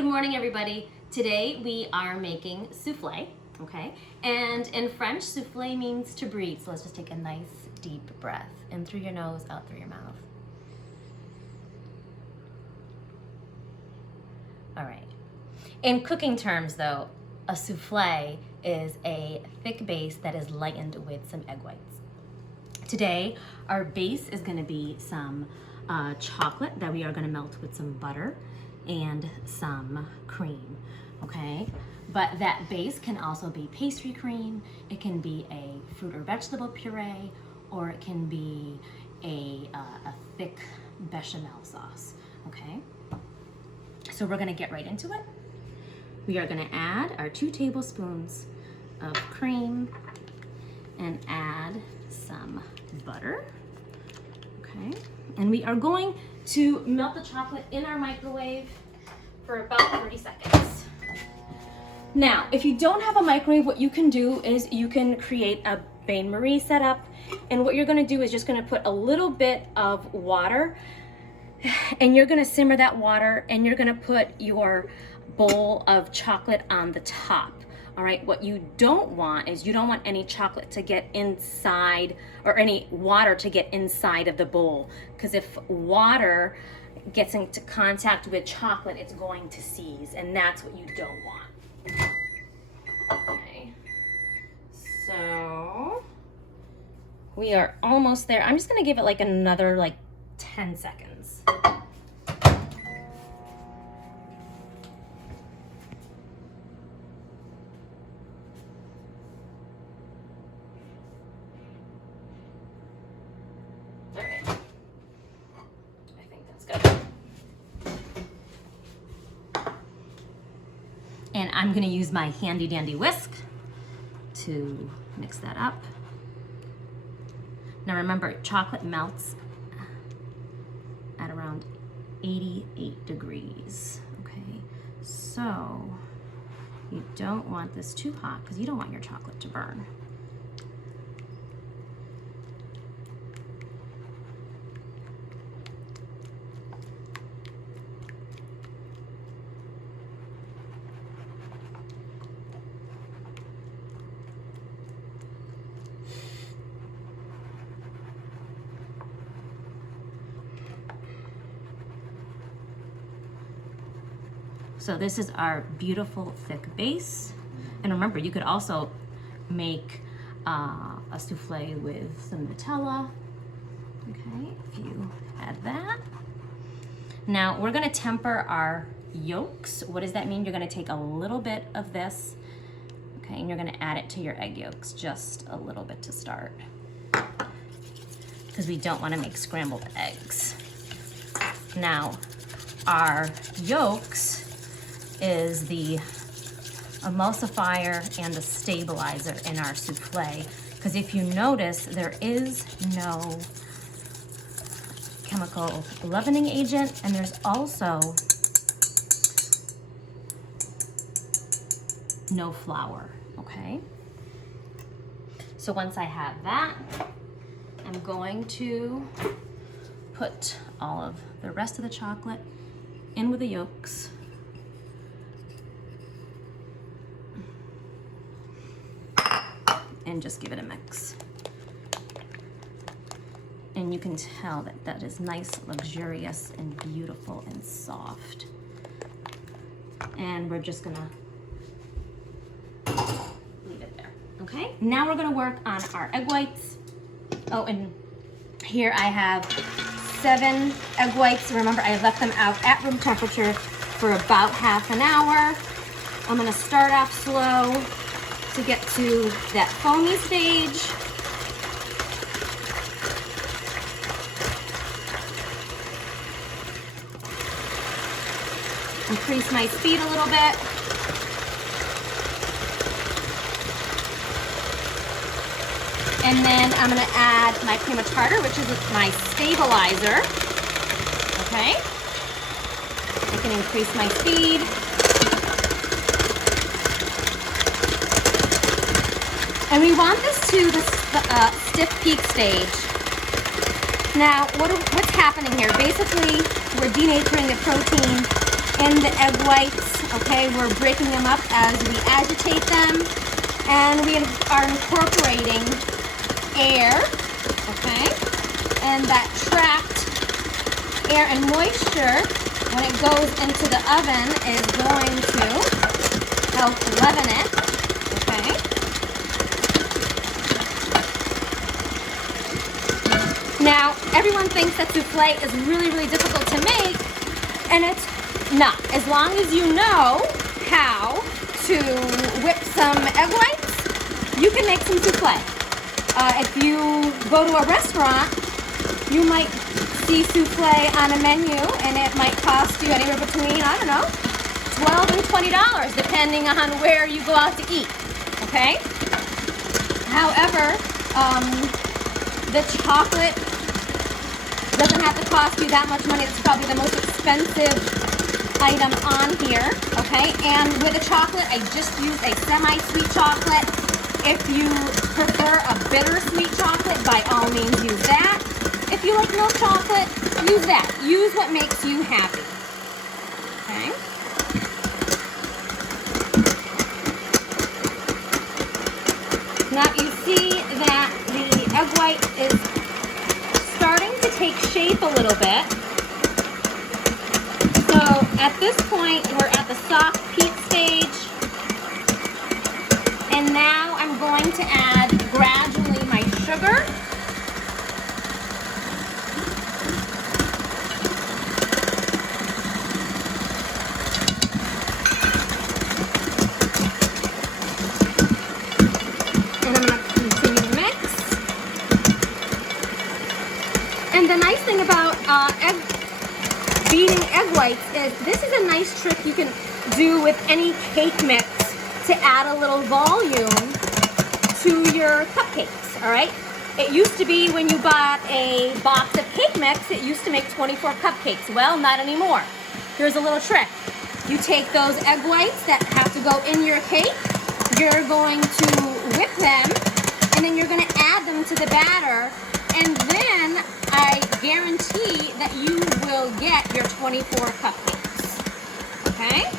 Good morning, everybody. Today we are making soufflé, okay? And in French, soufflé means to breathe. So let's just take a nice deep breath in through your nose, out through your mouth. All right. In cooking terms, though, a soufflé is a thick base that is lightened with some egg whites. Today, our base is going to be some chocolate that we are going to melt with some butter and some cream, okay? But that base can also be pastry cream, it can be a fruit or vegetable puree, or it can be a thick bechamel sauce, okay? So we're gonna get right into it. We are gonna add our 2 tablespoons of cream and add some butter, okay? And we are going to melt the chocolate in our microwave for about 30 seconds. Now, if you don't have a microwave, what you can do is you can create a bain-marie setup. And what you're gonna do is just gonna put a little bit of water and you're gonna simmer that water and you're gonna put your bowl of chocolate on the top. All right, what you don't want is you don't want any chocolate to get inside or any water to get inside of the bowl, because if water gets into contact with chocolate, it's going to seize, and that's what you don't want. Okay, so we are almost there. I'm just gonna give it like another 10 seconds. And I'm gonna use my handy dandy whisk to mix that up. Now remember, chocolate melts at around 88 degrees, okay? So you don't want this too hot because you don't want your chocolate to burn. So this is our beautiful thick base. And remember, you could also make a souffle with some Nutella. Okay, if you add that. Now we're gonna temper our yolks. What does that mean? You're gonna take a little bit of this, okay, and you're gonna add it to your egg yolks, just a little bit to start, because we don't wanna make scrambled eggs. Now, our yolks is the emulsifier and the stabilizer in our souffle, because if you notice, there is no chemical leavening agent, and there's also no flour, okay? So once I have that, I'm going to put all of the rest of the chocolate in with the yolks. And just give it a mix. And you can tell that that is nice, luxurious, and beautiful and soft. And we're just gonna leave it there, okay? Now we're gonna work on our egg whites. Oh, and here I have 7 egg whites. Remember, I left them out at room temperature for about half an hour. I'm gonna start off slow to get to that foamy stage. Increase my speed a little bit. And then I'm gonna add my cream of tartar, which is my stabilizer. Okay? I can increase my speed. And we want this to the stiff peak stage. Now, what's happening here? Basically, we're denaturing the protein in the egg whites, okay? We're breaking them up as we agitate them, and we are incorporating air, okay? And that trapped air and moisture, when it goes into the oven, is going to help leaven it, okay? Now, everyone thinks that souffle is really, really difficult to make, and it's not. As long as you know how to whip some egg whites, you can make some souffle. If you go to a restaurant, you might see souffle on a menu, and it might cost you anywhere between, I don't know, $12 and $20, depending on where you go out to eat, okay? However, the chocolate doesn't have to cost you that much money. It's probably the most expensive item on here, okay? And with the chocolate, I just used a semi-sweet chocolate. If you prefer a bittersweet chocolate, by all means use that. If you like milk chocolate, use that. Use what makes you happy, okay? Now you see that the egg white is starting to take shape a little bit. So at this point, we're at the soft peak stage. And now I'm going to add gradually my sugar. And I'm going to continue to mix. And the nice thing about beating egg whites is this is a nice trick you can do with any cake mix to add a little volume to your cupcakes, all right? It used to be when you bought a box of cake mix, it used to make 24 cupcakes. Well, not anymore. Here's a little trick. You take those egg whites that have to go in your cake, you're going to whip them, and then you're going to add them to the batter, and then I guarantee that you will get your 24 cupcakes, okay?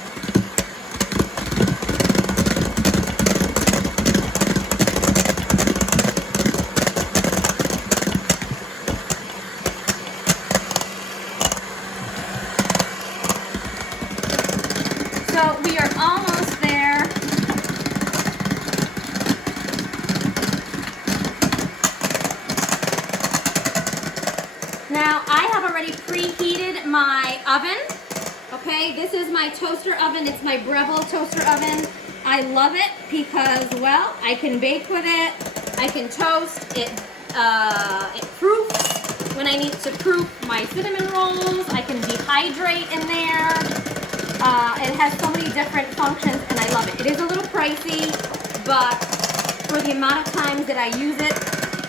So we are almost there. Now I have already preheated my oven. Okay, this is my toaster oven. It's my Breville toaster oven. I love it because, well, I can bake with it. I can toast it. It proofs when I need to proof my cinnamon rolls. I can dehydrate in there. It has so many different functions, and I love it. It is a little pricey, but for the amount of times that I use it,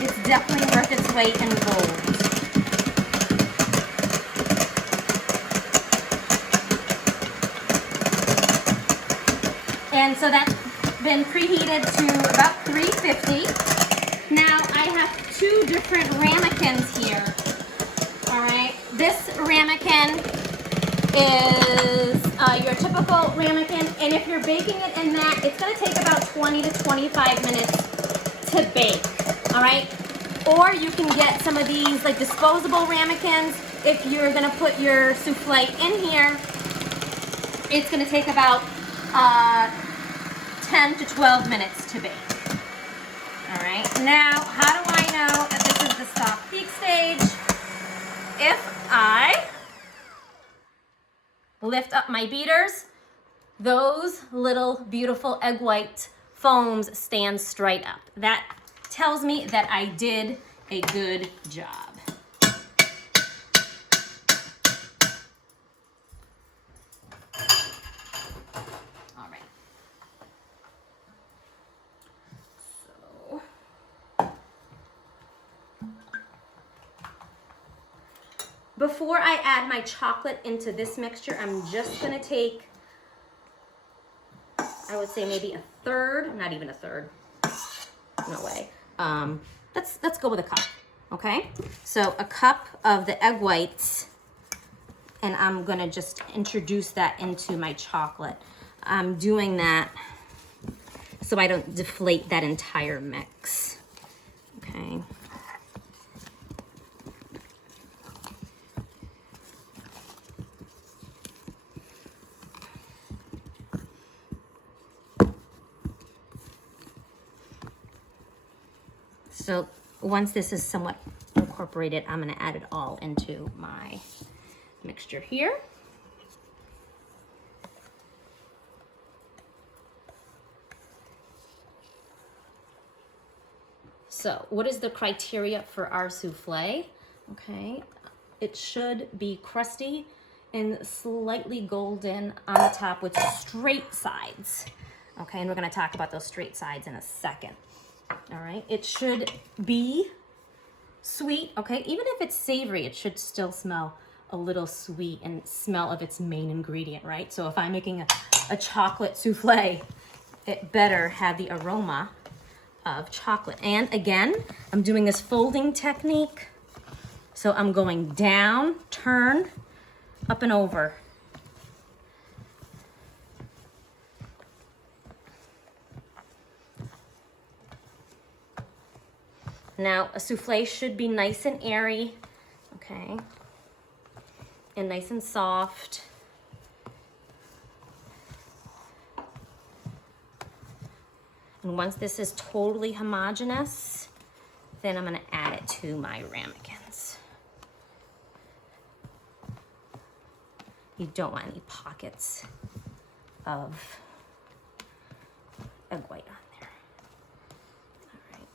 it's definitely worth its weight in gold. And so that's been preheated to about 350. Now I have two different ramekins here. All right, this ramekin is your typical ramekin, and if you're baking it in that, it's going to take about 20 to 25 minutes to bake. All right, or you can get some of these like disposable ramekins. If you're going to put your souffle in here, it's going to take about 10 to 12 minutes to bake. All right, now how do I know that this is the soft peak stage? If I lift up my beaters, those little beautiful egg white foams stand straight up. That tells me that I did a good job. All right. So before I add my chocolate into this mixture, I'm just gonna take, I would say maybe a third, not even a third, no way. Let's go with a cup, okay? So a cup of the egg whites and I'm gonna just introduce that into my chocolate. I'm doing that so I don't deflate that entire mix, okay? So once this is somewhat incorporated, I'm gonna add it all into my mixture here. So what is the criteria for our souffle? Okay, it should be crusty and slightly golden on the top with straight sides. Okay, and we're gonna talk about those straight sides in a second. All right, it should be sweet, okay? Even if it's savory, it should still smell a little sweet and smell of its main ingredient, right? So if I'm making a chocolate souffle, it better have the aroma of chocolate. And again, I'm doing this folding technique. So I'm going down, turn, up and over. Now, a souffle should be nice and airy, okay? And nice and soft. And once this is totally homogeneous, then I'm gonna add it to my ramekins. You don't want any pockets of egg white on there. All right.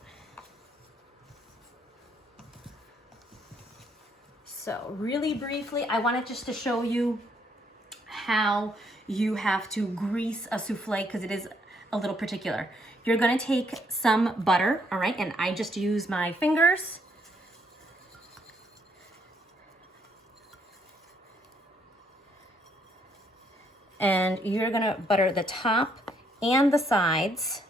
So really briefly, I wanted just to show you how you have to grease a souffle because it is a little particular. You're gonna take some butter, all right, and I just use my fingers. And you're gonna butter the top and the sides.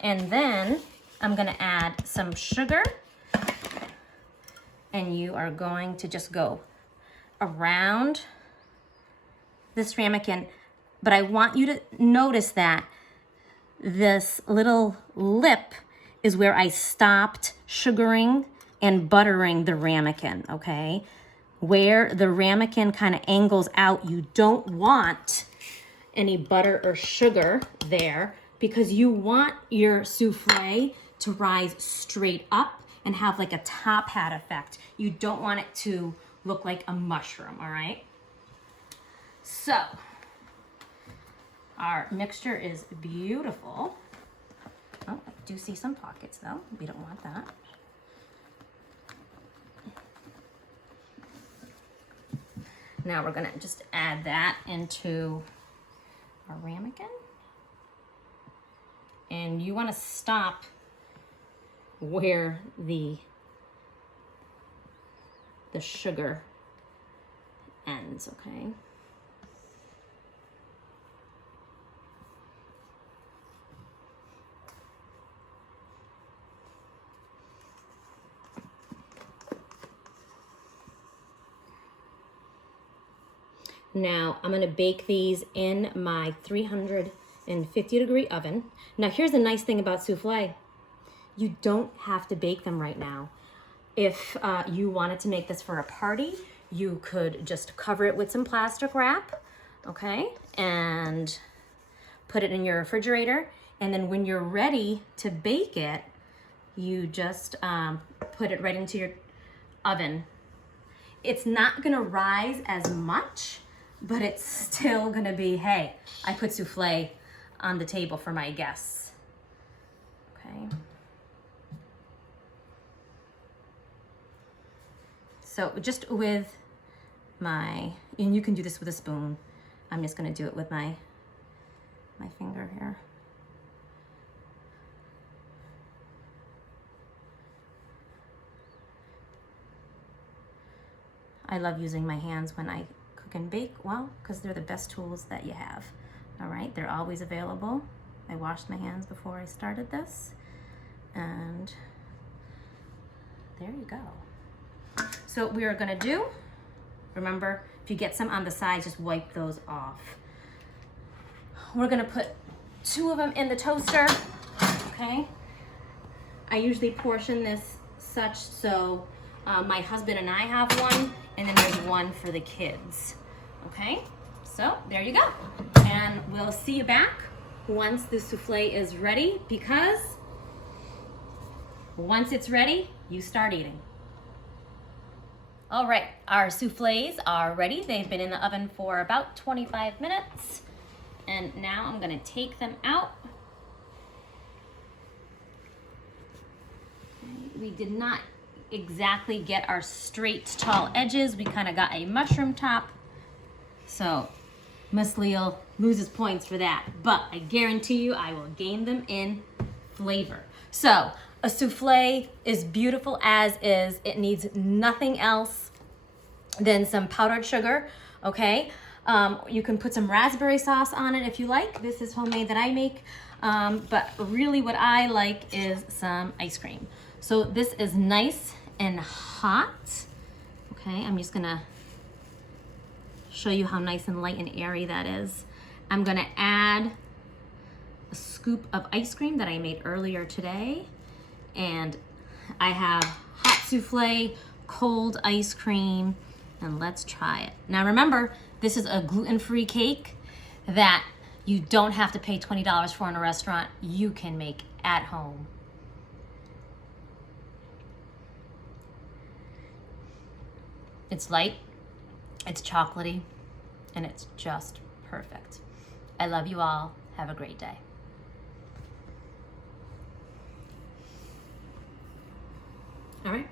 And then I'm gonna add some sugar, and you are going to just go around this ramekin, but I want you to notice that this little lip is where I stopped sugaring and buttering the ramekin, okay? Where the ramekin kind of angles out, you don't want any butter or sugar there because you want your souffle to rise straight up and have like a top hat effect. You don't want it to look like a mushroom, all right? So, our mixture is beautiful. Oh, I do see some pockets though. We don't want that. Now we're gonna just add that into our ramekin. And you wanna stop where the sugar ends, okay? Now I'm gonna bake these in my 350-degree oven. Now here's the nice thing about souffle. You don't have to bake them right now. If you wanted to make this for a party, you could just cover it with some plastic wrap, okay? And put it in your refrigerator. And then when you're ready to bake it, you just put it right into your oven. It's not gonna rise as much, but it's still gonna be, hey, I put souffle on the table for my guests, okay? So just with my, and you can do this with a spoon. I'm just gonna do it with my finger here. I love using my hands when I cook and bake, well, because they're the best tools that you have. All right, they're always available. I washed my hands before I started this, and there you go. So what we are gonna do, remember, if you get some on the sides, just wipe those off. We're gonna put 2 of them in the toaster, okay? I usually portion this such so my husband and I have one, and then there's one for the kids, okay? So there you go. And we'll see you back once the souffle is ready, because once it's ready, you start eating. All right, our souffles are ready. They've been in the oven for about 25 minutes. And now I'm gonna take them out. We did not exactly get our straight tall edges. We kind of got a mushroom top. So Miss Leal loses points for that, but I guarantee you I will gain them in flavor. So a souffle is beautiful as is. It needs nothing else than some powdered sugar, okay? You can put some raspberry sauce on it if you like. This is homemade that I make, but really what I like is some ice cream. So this is nice and hot, okay? I'm just gonna show you how nice and light and airy that is. I'm gonna add a scoop of ice cream that I made earlier today, and I have hot souffle, cold ice cream, and let's try it. Now remember, this is a gluten-free cake that you don't have to pay $20 for in a restaurant. You can make at home. It's light, it's chocolatey, and it's just perfect. I love you all. Have a great day. All right.